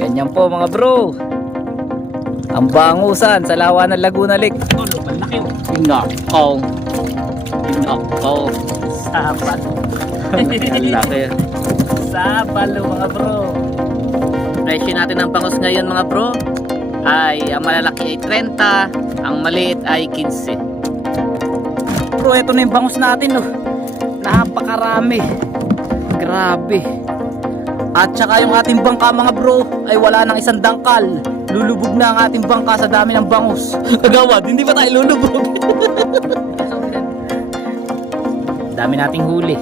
Ganyan po mga bro. Ang bangusan sa lawa ng Laguna Lake. Tulo, malaki oh. Pinakaw. Pinakaw. Sabal. Ang laki. Sabal mga bro. Presyo natin ng bangus ngayon mga bro ay ang malalaki ay 30, ang maliit ay 15. Bro, ito na yung bangus natin no. Napakarami. Grabe. At saka yung ating bangka mga bro ay wala nang isang dangkal. Lulubog na ang ating bangka sa dami ng bangus. Kagawad, hindi pa tayo lulubog. Dami nating huli.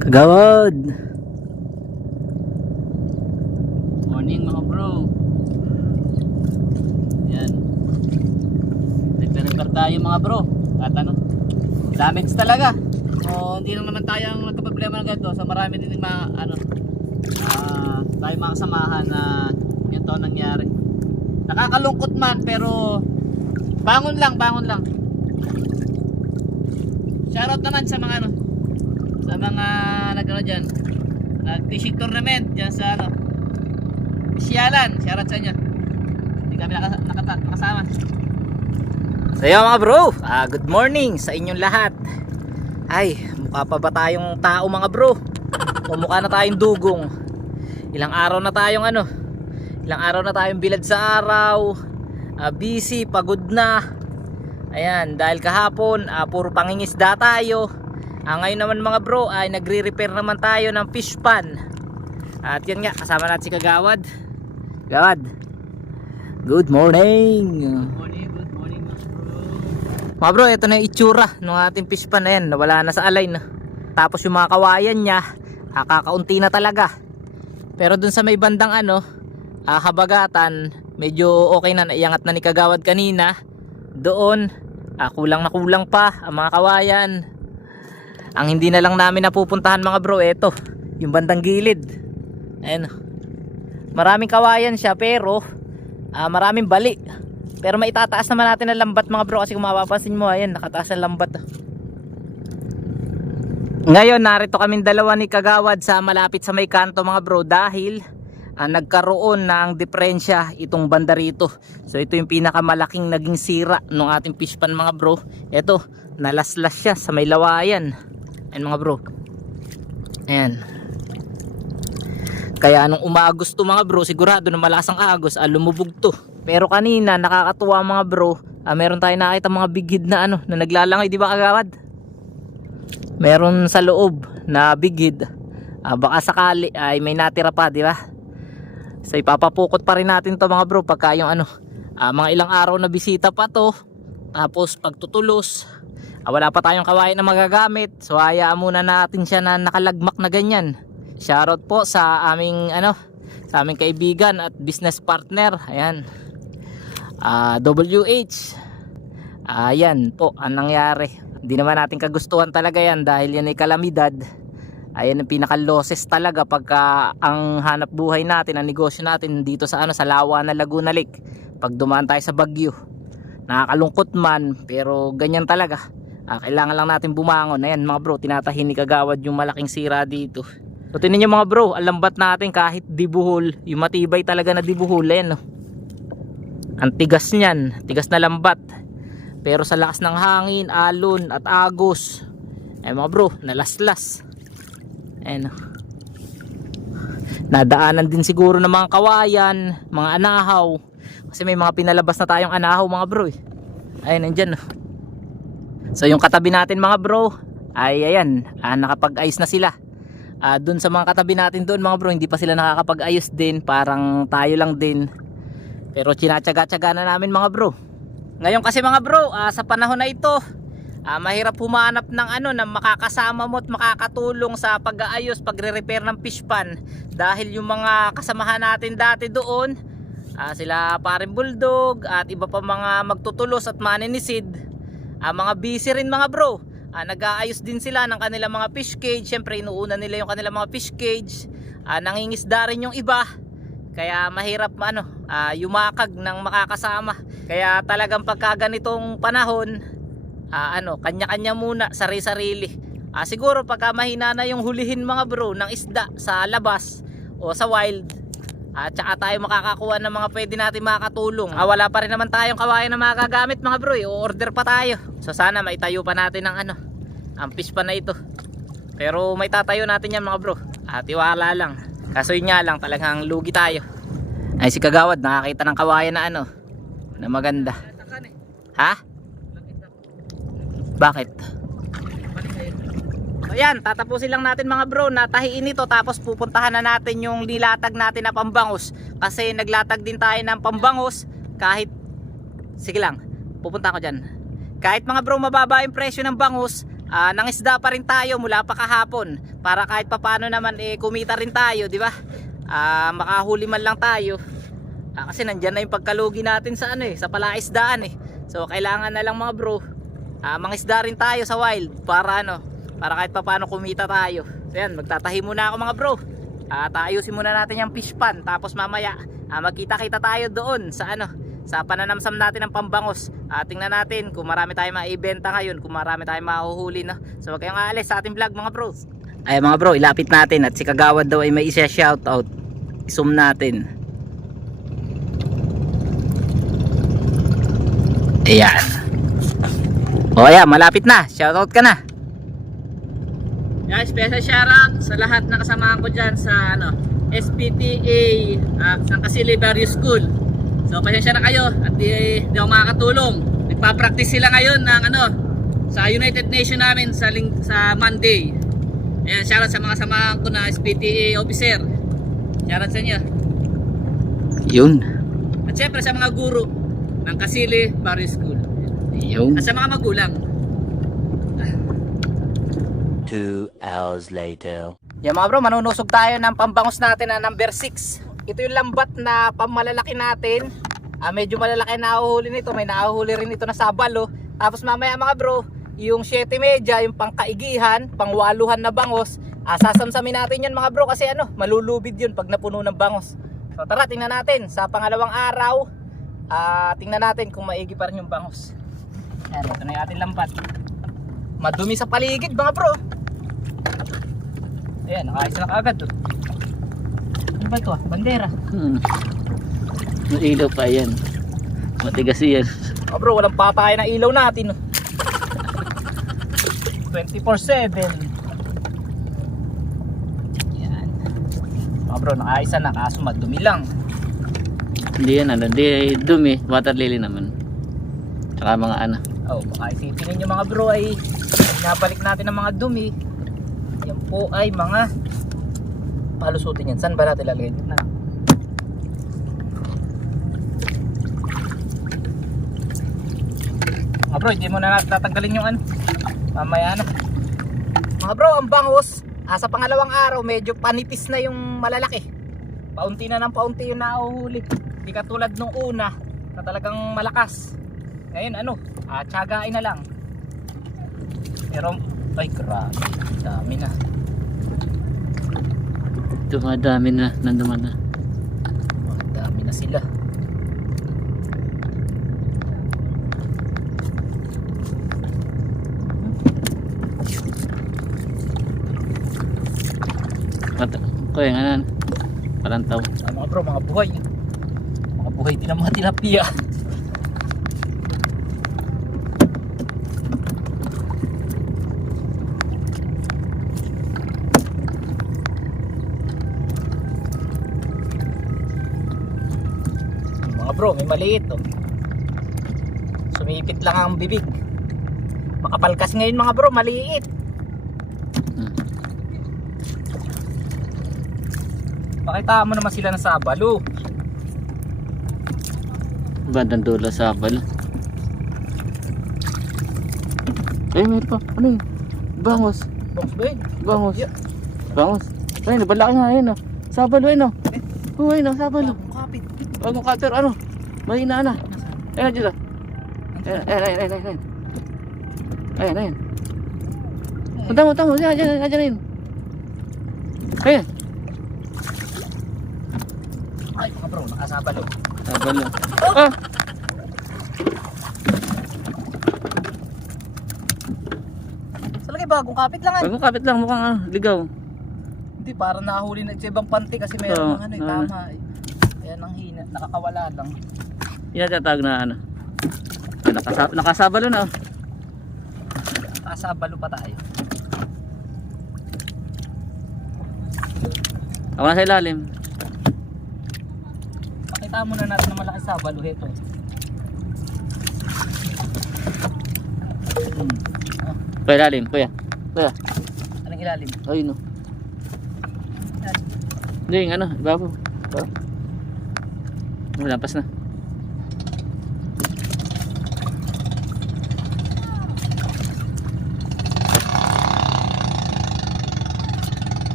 Kagawad. Morning mga bro. Yan. Nagre-repair tayo mga bro. At ano? Damage talaga. So hindi lang naman tayo ang nagka-problema ng ganito. So marami din mga ano tayo mga kasamahan na yun to nangyari. Nakakalungkot man pero bangon lang, bangon lang. Shoutout naman sa mga ano, sa mga nagano diyan. Nag-fishing tournament diyan sa ano, Sialan. Shoutout sa inyo. Hindi kami nakasama. So yun mga bro, good morning sa inyong lahat. Ay, mukha pa ba tayong tao mga bro? O mukha na tayong dugong? Ilang araw na tayong ano? Ilang araw na tayong bilad sa araw, busy, pagod na. Ayan, dahil kahapon puro pangingisda tayo. Ngayon naman mga bro ay nagre-repair naman tayo ng fish pan. At yan nga, kasama natin si Kagawad. Kagawad, good morning. Good morning mga bro. Mga bro, ito na yung itsura ng ating fish pan na yan. Nawala na sa alay na. Tapos yung mga kawayan niya, kakaunti na talaga. Pero dun sa may bandang ano, habagatan, medyo okay na, naiangat na ni Kagawad kanina. Doon, kulang na kulang pa ang mga kawayan. Ang hindi na lang namin napupuntahan mga bro, eto, yung bandang gilid. Ayan. Maraming kawayan siya pero maraming bali. Pero maitataas naman natin ang lambat mga bro, kasi kung mapapansin mo, ayan, nakataas ang lambat. Ngayon narito kaming dalawa ni Kagawad sa malapit sa may kanto mga bro, dahil nagkaroon ng diferensya itong banda rito. So ito yung pinakamalaking naging sira ng ating fish pan mga bro. Ito, nalaslas siya sa may lawayan. Ayan mga bro. Ayan. Kaya nung umagos to mga bro, sigurado na malasang agos, lumubog to. Pero kanina nakakatuwa mga bro, meron tayong nakita mga bighid na ano, na naglalangay, di ba Kagawad? Meron sa loob na bighid. Baka sakali ay may natira pa, di ba? So ipapapukot pa rin natin to mga bro pagka yung ano, mga ilang araw na bisita pa to. Tapos pagtutulos, wala pa tayong kawain na magagamit. So hayaan muna natin siya na nakalagmak na ganyan. Shoutout po sa aming ano, sa aming kaibigan at business partner. Ayan. WH. Ayan po ang nangyari. Hindi naman natin kagustuhan talaga yan dahil yan ay kalamidad. Ayan ang pinaka losses talaga pagka ang hanap buhay natin, ang negosyo natin dito sa ano, sa lawa ng Laguna Lake. Pag dumaan tayo sa bagyo, nakakalungkot man pero ganyan talaga. Kailangan lang natin bumangon. Ayan mga bro, tinatahin ni Kagawad yung malaking sira dito. So tingnan nyo mga bro, ang lambat natin kahit dibuhol, yung matibay talaga na dibuhol. Ayan no, ang tigas nyan, tigas na lambat. Pero sa lakas ng hangin, alon at agos, ay mga bro, nalaslas. Ayan. Nadaanan din siguro ng mga kawayan, mga anahaw. Kasi may mga pinalabas na tayong anahaw mga bro. Ayan, nandyan. So yung katabi natin mga bro, ay ayan, nakapag-ayos na sila. Dun sa mga katabi natin doon mga bro, hindi pa sila nakakapag-ayos din. Parang tayo lang din. Pero tinatsaga-tsaga na namin mga bro. Ngayon kasi mga bro, sa panahon na ito, mahirap humanap ng ano na makakasama mo at makakatulong sa pag-aayos, pagre-repair ng fish pan. Dahil yung mga kasamahan natin dati doon, sila paring Bulldog at iba pa mga magtutulos at maninisid, mga busy rin mga bro. Nag-aayos din sila ng kanilang mga fish cage. Siyempre inuuna nila yung kanilang mga fish cage. Nangingisda rin yung iba. kaya mahirap yumakag ng makakasama. Kaya talagang pagka ganitong panahon, kanya-kanya muna, sari-sarili. Siguro pagka mahina na yung hulihin mga bro ng isda sa labas o sa wild, tsaka tayo makakakuha ng mga pwede natin makakatulong. Wala pa rin naman tayong kawayan na makagamit mga bro, o-order pa tayo. So sana maitayo pa natin ang fish pan na ito. Pero may tatayo natin yan mga bro, tiwala lang. Kaso yun nga lang, talagang lugi tayo. Ay si Kagawad nakakita ng kawayan na na maganda. Ha? Bakit? So yan, tatapusin lang natin mga bro na tahiin ito, tapos pupuntahan na natin yung nilatag natin na pambangos. Kasi naglatag din tayo ng pambangos kahit, sige lang, pupunta ko dyan. Kahit mga bro mababa yung presyo ng bangus, nangisda pa rin tayo mula pa kahapon. Para kahit papano naman kumita rin tayo, di ba? Makahuli man lang tayo. Kasi nandyan na yung pagkalugi natin sa sa palaisdaan So kailangan na lang mga bro, mangisda rin tayo sa wild para para kahit papaano kumita tayo. So yan, magtatahi muna ako mga bro. Ayusin muna natin yung fish pan, tapos mamaya magkita-kita tayo doon sa sa pananamsam natin ng pambangos. Tingnan natin kung marami tayong maibenta ngayon, kung marami tayong mahuhuli So wag kayong aalis sa ating vlog mga bro. Ay mga bro, ilapit natin at si Kagawad daw ay may isa shoutout. I-zoom natin. Ayan. O ayan, malapit na. Shoutout ka na. Yeah, special shoutout sa lahat na kasamahan ko dyan sa SPTA San Casilio School. So pasensya na kayo at di ako makakatulong. Nagpa-practice sila ngayon ng sa United Nation namin sa Monday. Ayan, shoutout sa mga samahan ko na SPTA officer. Shoutout sa inyo. Yun. At syempre sa mga guro ng Casilio Barrio School. Yun. At sa mga magulang. 2 hours later. Yan mga bro, manunusog tayo ng pambangos natin na number 6. Ito yung lambat na pamalalaki natin. Medyo malalaki na nahuhuli nito. May nahuhuli rin ito na sabal Tapos mamaya mga bro, yung 7.30, yung pangkaigihan, pangwaluhan na bangos, sasamsamin natin yun mga bro. Kasi malulubid yun pag napuno ng bangos. So tara, tingnan natin sa pangalawang araw. Tingnan natin kung maigi pa rin yung bangos. Ayan, ito na yung ating lambat. Madumi sa paligid mga bro. Ayan, nakaayos na kaagad Ano ba ito bandera? Yung ilaw pa yan. Matigas yan. Bro, walang patay na ilaw natin 24/7. Yan bro, nakaayos na, kaso madumi lang. Hindi yan hindi dumi. Water lily naman. Tsaka mga baka isipin ninyo mga bro ay nabalik natin ang mga dumi. Yan po ay mga palusutin yan. Saan ba natin lalagay? Na. Mga bro, hindi mo na tatanggalin yung mamaya Mga bro, ang bangos sa pangalawang araw medyo panipis na yung malalaki. Paunti na ng paunti yung nahuhuli. Hindi katulad nung una na talagang malakas. Ngayon tsagain na lang. Pero ay grabe, dami na. Dumadami na, nandaman na. Dami na sila. Kuya nga palantaw. Mga bro, mga buhay. Mga buhay din ang mga tilapia. Mga bro, may maliit Sumipit lang ang bibig. Makapalkas ngayon mga bro, maliit. Pakita mo naman sila ng sabalo. Bandang dula sabal. Meron pa. Ano yun? Bangos. Bangos ba yun? Bangos. Yeah. Bangos. Ayun, balaki nga ayun Sabalo ayun ayun sabalo. Kapit. Bagong cutter mahina na. Ayun dito. Ayun. Ayun. Tama. Diyan. Ayun. Ay mga bro, nakasabalo. Sabalo. Oh! Sa lagay bagong kapit lang Bagong kapit lang, mukhang ligaw. Hindi, parang nahuli na sa ibang panty kasi mayroon Oo, ng ano, oo. tama eh. Kaya nang hina, nakakawala lang. Yan tatawag na ano. Nakasabalo na. Nakasabalo pa tayo. Ako na sa ilalim. Pakita muna natin na malaki sabalo ito. Kuya ilalim, kuya. Kuya. Anong ilalim? Ayun no. Hindi, yung ano, iba po. Lampas na.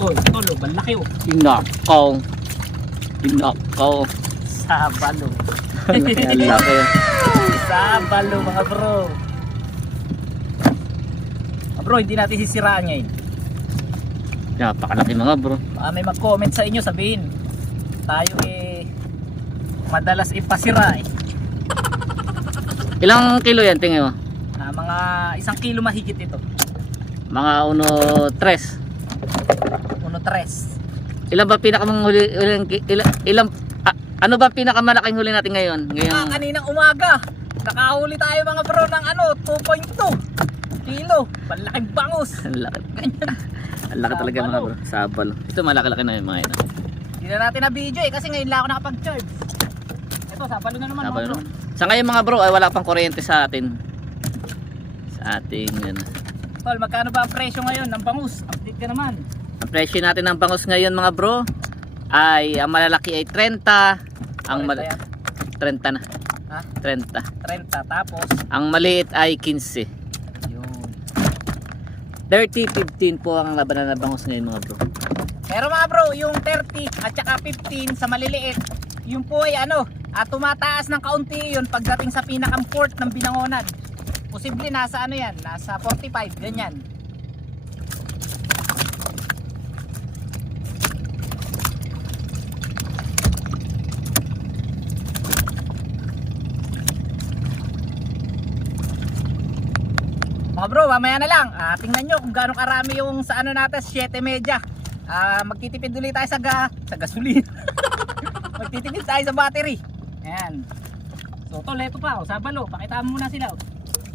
Oh, tolo, malaki oh. Inakaw. Inakaw. Sabalo. Ang laki. Sabalo mga bro. Mga bro, hindi natin sisiraan ngayon. Napakalaki mga bro. Baka may mag-comment sa inyo, sabihin tayo eh madalas ipasira eh. Ilang kilo yan tingin mo? Mga 1 kilo mahigit ito. Mga 1.3. 1.3. Ilan ba pinakamahuli? Ano ba pinakamalaking huli natin ngayon? Kaninang umaga nakahuli tayo mga bro ng 2.2 kilo. Malaking bangus. Ang laki. Ganyan. Ang laki talaga mga bro. Sabalo. Ito malaki-laki na yung mga ito. Hindi na natin na video eh kasi ngayon lang ako nakapag-charge. Ito, sabalo na naman Sabalo mga bro. naman. Sa ngayon mga bro ay wala pang kuryente sa atin. Sa ating ano. Tol, magkano ba ang presyo ngayon ng bangus? Update ka naman. Ang presyo natin ng bangus ngayon mga bro ay ang malalaki ay 30. Ang 30 na. Ha? 30. 30 tapos Ang maliit ay 15. yun. 30-15 po ang labanan ng bangus ngayon mga bro. Pero mga bro, yung 30 at saka 15 sa maliliit, yung po ay tumataas ng kaunti yun pagdating sa pinakang port ng Binangonan. Posible nasa yan, nasa 45, ganyan. Mga bro, mamaya na lang. Tingnan nyo kung gaano karami yung sa natin, 7.30. Magtitipid ulit tayo sa gasolina. Magtitipid tayo sa battery. Ayan. So tol, ito pa, sabalo. Pakita mo muna sila.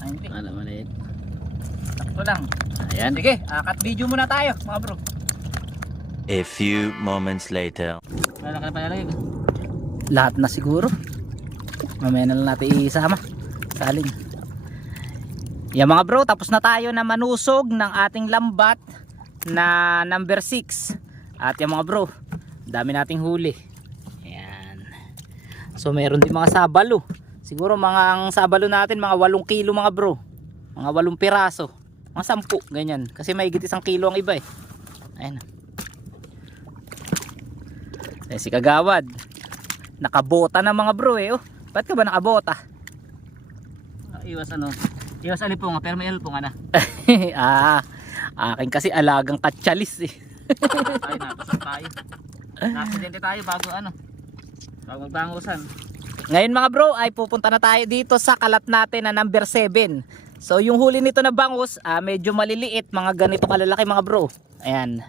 Ay, hindi. Ano maliit. Sakto lang. Ayan. Sige, cut video muna tayo mga bro. A few moments later. Malaki na palalagay. Lahat na siguro. Mamaya na lang natin isama. Kaling. Yan mga bro, tapos na tayo na manusog ng ating lambat na number 6. At yan mga bro, dami nating huli. Ayan. So meron din mga sabalo. Siguro ang sabalo natin mga 8 kilo mga bro. Mga 8 piraso. Mga 10, ganyan. Kasi may higit 1 kilo ang iba eh. Ayan. Ayan si Kagawad. Nakabota na mga bro eh. Oh. Ba't ka ba nakabota? Iwas ano. Iwas alipunga pero may alipunga na. Akin kasi alagang katsalis eh. Tayo napasok tayo. Naksidente tayo bago bago magbangusan. Ngayon mga bro ay pupunta na tayo dito sa kalat natin na number 7. So yung huli nito na bangus medyo maliliit, mga ganito kalalaki mga bro. Ayan.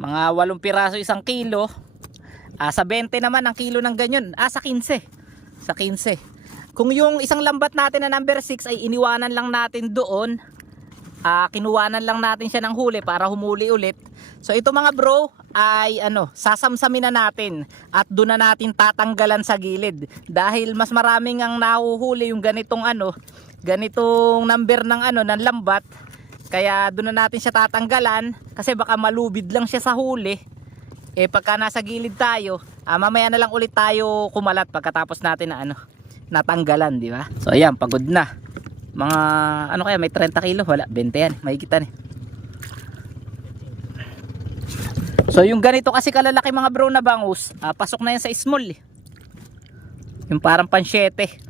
Mga 8 piraso 1 kilo. Sa 20 naman ang kilo ng ganyan. Sa 15. Sa 15. Kung yung isang lambat natin na number 6 ay iniwanan lang natin doon, kinuwanan lang natin siya ng huli para humuli ulit. So ito mga bro ay sasamsamin na natin at doon na natin tatanggalan sa gilid. Dahil mas maraming ang nahuhuli yung ganitong ganitong number ng ng lambat. Kaya doon na natin siya tatanggalan kasi baka malubid lang siya sa huli. Pagka nasa gilid tayo, mamaya na lang ulit tayo kumalat pagkatapos natin na natanggalan, di ba? So ayan, pagod na. Mga kaya may 30 kilo, wala 20 yan, mahigitan eh. So yung ganito kasi kalalaki mga bro na bangus, pasok na yan sa small eh. Yung parang pansyete.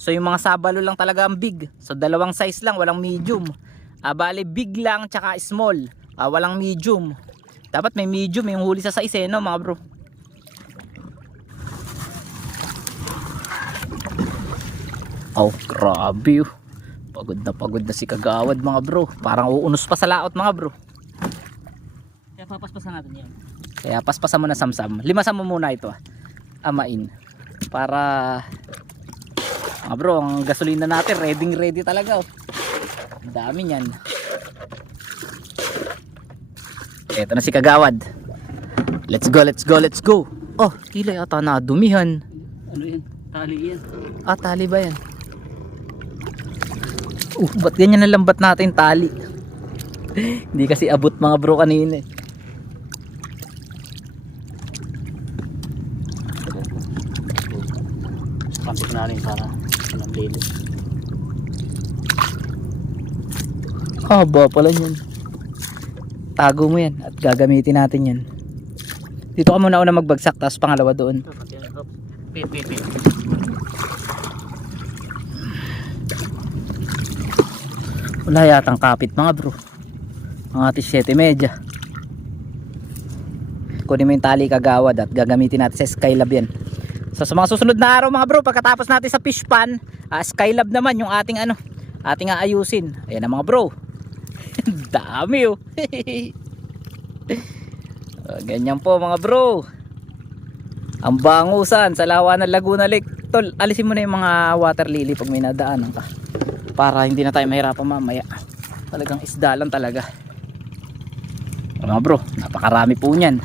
So yung mga sabalo lang talaga ang big. So dalawang size lang, walang medium. Bali big lang tsaka small, walang medium. Dapat may medium yung huli sa size no mga bro. Oh, grabe. Pagod na si Kagawad mga bro. Parang uunos pa sa laot mga bro. Kaya papaspasan natin yan. Kaya paspasan mo na samsam. Limasan mo muna ito amain. Para mga bro, ang gasolina natin ready talaga oh. Ang dami niyan. Eto na si Kagawad. Let's go. Oh, tila yata na dumihan. Ano yan? Tali yan. Ah, tali ba yan? Ba't ganyan ang lambat natin tali? Hindi kasi abot mga bro kanina eh. Kapit na rin para walang lilo. Haba pala yan. Tago mo yan at gagamitin natin yan. Dito ka muna una magbagsak tapos pangalawa doon. Pit. Wala yatang kapit mga bro. Mga ating 7:30. Kunin mo yung tali Kagawad at gagamitin natin sa Skylab yan. So sa mga susunod na araw mga bro, pagkatapos natin sa fish pan, Skylab naman yung ating ating aayusin. Ayan na mga bro. Dami oh. Ganyan po mga bro. Ang bangusan sa lawa ng Laguna Lake. Tol, alisin mo na yung mga water lily pag may nadaanan ka. Para hindi na tayo mahirapan mamaya. Talagang isda lang talaga. Mga bro, napakarami po niyan.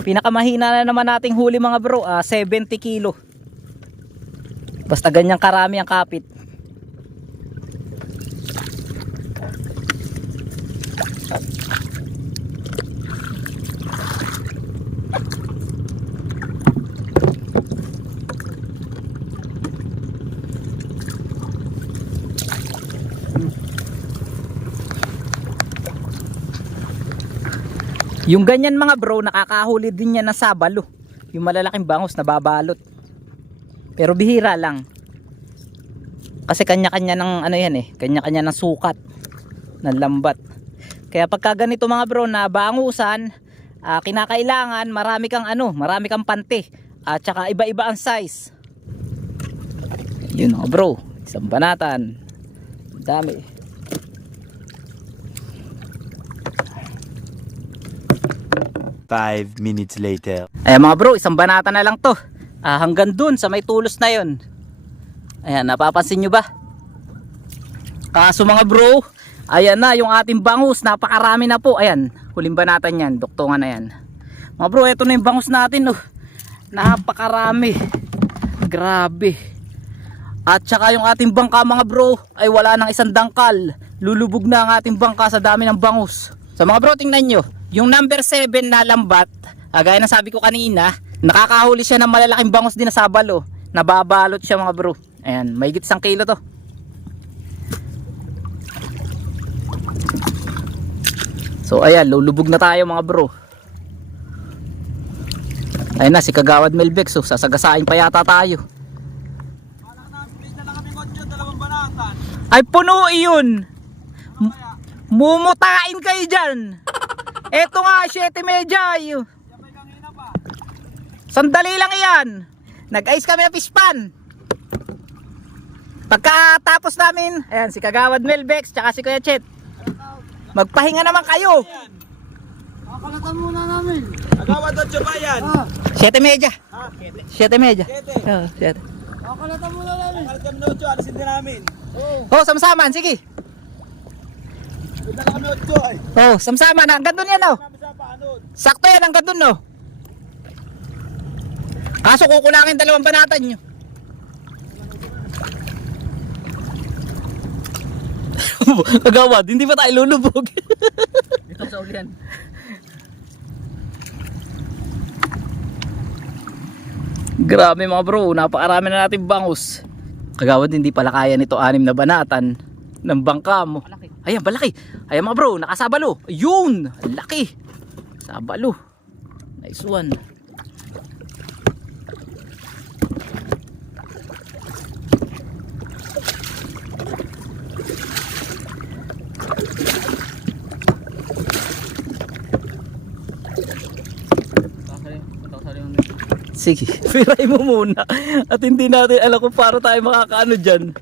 Pinakamahina na naman nating huli mga bro, 70 kilo. Basta ganyang karami ang kapit. Yung ganyan mga bro, nakakahuli din yan ng sabalo. Yung malalaking bangus na babalot. Pero bihira lang. Kasi kanya-kanya ng yan kanya-kanya ng sukat ng lambat. Kaya pagka ganito mga bro na bangusan, kinakailangan marami kang pante at saka iba-iba ang size. Yun mga bro, isang banatan. Dami. Five minutes later. Ayan mga bro, isang banata na lang to. Hanggang dun sa may tulos na yon. Ayan, napapansin nyo ba? Kaso mga bro, ayan na yung ating bangus. Napakarami na po. Ayan, huling banatan yan. Duktungan na yan. Mga bro, eto na yung bangus natin. Napakarami. Grabe. At saka yung ating bangka mga bro, ay wala nang isang dangkal. Lulubog na ang ating bangka sa dami ng bangus. So mga bro, tingnan nyo. Yung number 7 na lambat, gaya ng sabi ko kanina, nakakahuli siya ng malalaking bangus din na sabalo. Nababalot siya mga bro. Ayan, mahigit 1 kilo to. So ayan, lulubog na tayo mga bro. Ayan na si Kagawad Melbex, sasagasain pa yata tayo. Ay puno iyon. Mumutain kayo dyan. Eto nga, 7:30. Sandali lang iyan. Nag-ice kami na fish pan. Pagkatapos namin, ayan, si Kagawad Melbex, tsaka si Kuya Chet. Magpahinga naman kayo. Kakalatan muna namin. Kagawad at Jobayan. 7:30. 7:30. 7. Kakalatan muna namin. Kagawad Nocho, alisin din namin. Oh, samsaman, sige. Punta na kami 8 ay. Oh, samsaman, hanggang dun yan oh. Kami sa paanod. Sakto yan, hanggang dun no. Kaso kukulangin 2 banatan nyo. Kagawad, hindi pa tayo lulubog. Dito sa ulian. Grabe mga bro, napakarami na natin bangus. Kagawad, hindi pala kaya nito 6 na banatan. ng bangka mo. Malaki. Ayan, balaki. Ayan mga bro, nakasabalo. Ayun, ang laki. Sabalo. Nice one. Sige, piray mo muna. At hindi natin alam kung paano tayo makakaano dyan.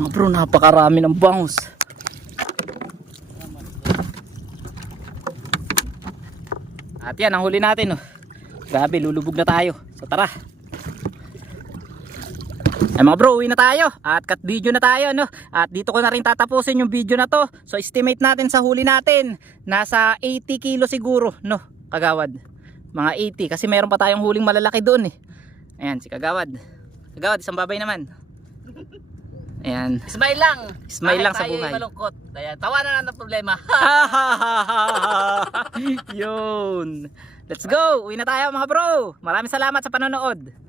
Mga bro, napakarami ng bangus. At yan, ang huli natin. Oh. Grabe, lulubog na tayo. So tara. Ay mga bro, uwi na tayo at cut video na tayo, no? At dito ko na rin tatapusin yung video na to. So estimate natin sa huli natin, nasa 80 kilo siguro, no? Kagawad, mga 80 kasi meron pa tayong huling malalaki doon eh. Ayan si Kagawad. Kagawad, isang babay naman. Ayan. Smile lang. Smile lang sa Kahit buhay. tayo malungkot. Ayan, tawa na lang ng problema. Yun. Let's go. Uwi na tayo mga bro. Maraming salamat sa panonood.